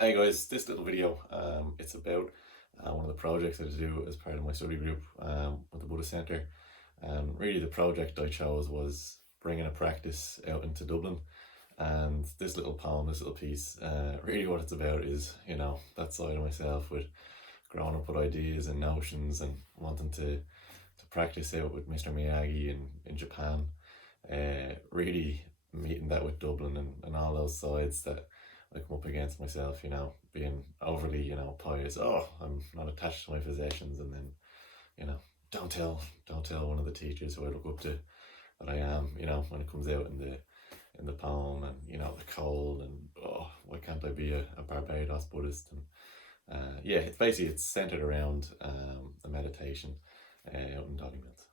Hey guys, this little video, it's about one of the projects that I do as part of my study group with the Buddhist Centre. Really the project I chose was bringing a practice out into Dublin, and this little poem, this little piece, really what it's about is, that side of myself with growing up with ideas and notions and wanting to practice out with Mr. Miyagi in Japan, really meeting that with Dublin and all those sides that I come up against myself, being overly, pious. Oh, I'm not attached to my possessions, and then, you know, don't tell one of the teachers who I look up to that I am, when it comes out in the poem, and the cold, and oh, why can't I be a Barbados Buddhist? And yeah, it's centered around a meditation out in Dollymount.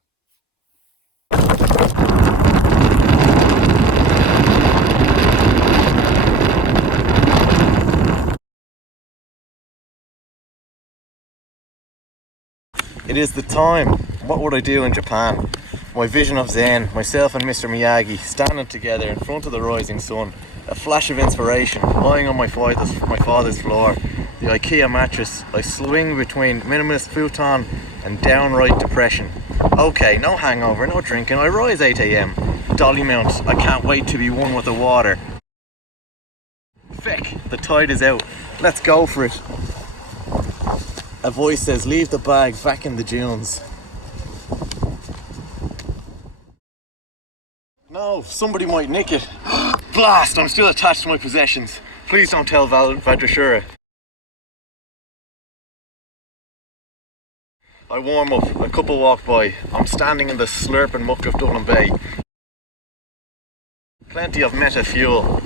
It is the time. What would I do in Japan? My vision of Zen, myself and Mr. Miyagi standing together in front of the rising sun, a flash of inspiration, lying on my father's floor, the IKEA mattress. I swing between minimalist futon and downright depression. Okay, no hangover, no drinking. I rise 8 a.m. Dollymount, I can't wait to be one with the water. Feck, the tide is out. Let's go for it. A voice says, leave the bag back in the dunes. No, somebody might nick it. Blast, I'm still attached to my possessions. Please don't tell Vadrashura. I warm up, a couple walk by. I'm standing in the slurping muck of Dublin Bay. Plenty of meta fuel.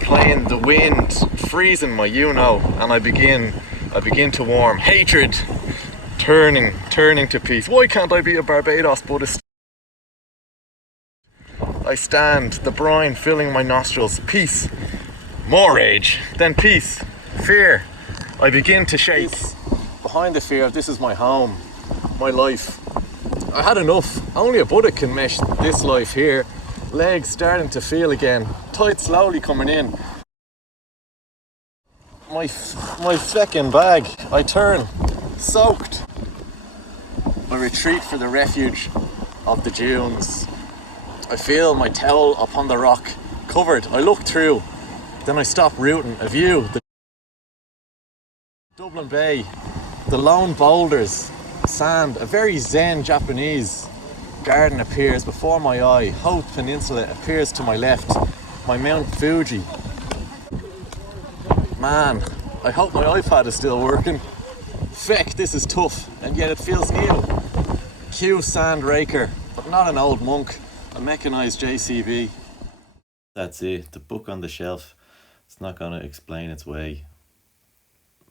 Playing the wind, freezing my and I begin to warm. Hatred turning to peace. Why can't I be a Barbados Buddhist? I stand, the brine filling my nostrils. Peace. More rage. Then peace. Fear. I begin to shake. Behind the fear of this is my home, my life. I had enough. Only a Buddha can mesh this life here. Legs starting to feel again. Tight slowly coming in. My feckin' bag. I turn, soaked. I retreat for the refuge of the dunes. I feel my towel upon the rock, covered. I look through, then I stop rooting. A view, the Dublin Bay, the lone boulders, sand, a very zen Japanese garden appears before my eye. Hope Peninsula appears to my left, my Mount Fuji. Man, I hope my iPad is still working. Feck, this is tough, and yet it feels new. Cue sand raker, but not an old monk, a mechanized JCB. That's it, the book on the shelf. It's not going to explain its way.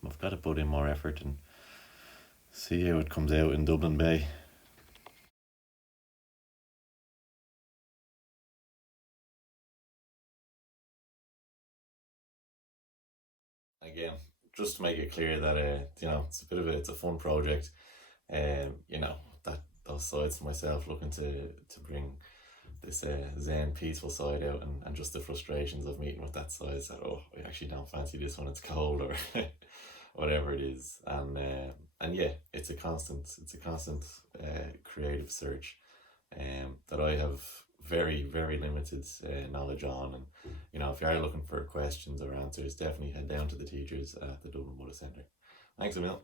I've got to put in more effort and see how it comes out in Dublin Bay. Again, just to make it clear that it's a fun project, that those sides to myself looking to bring this Zen peaceful side out, and just the frustrations of meeting with that side that, oh, I actually don't fancy this when it's cold, or whatever it is. And yeah, it's a constant creative search that I have very, very limited knowledge on. And if you are looking for questions or answers, definitely head down to the teachers at the Dublin Buddhist Centre. Thanks a million.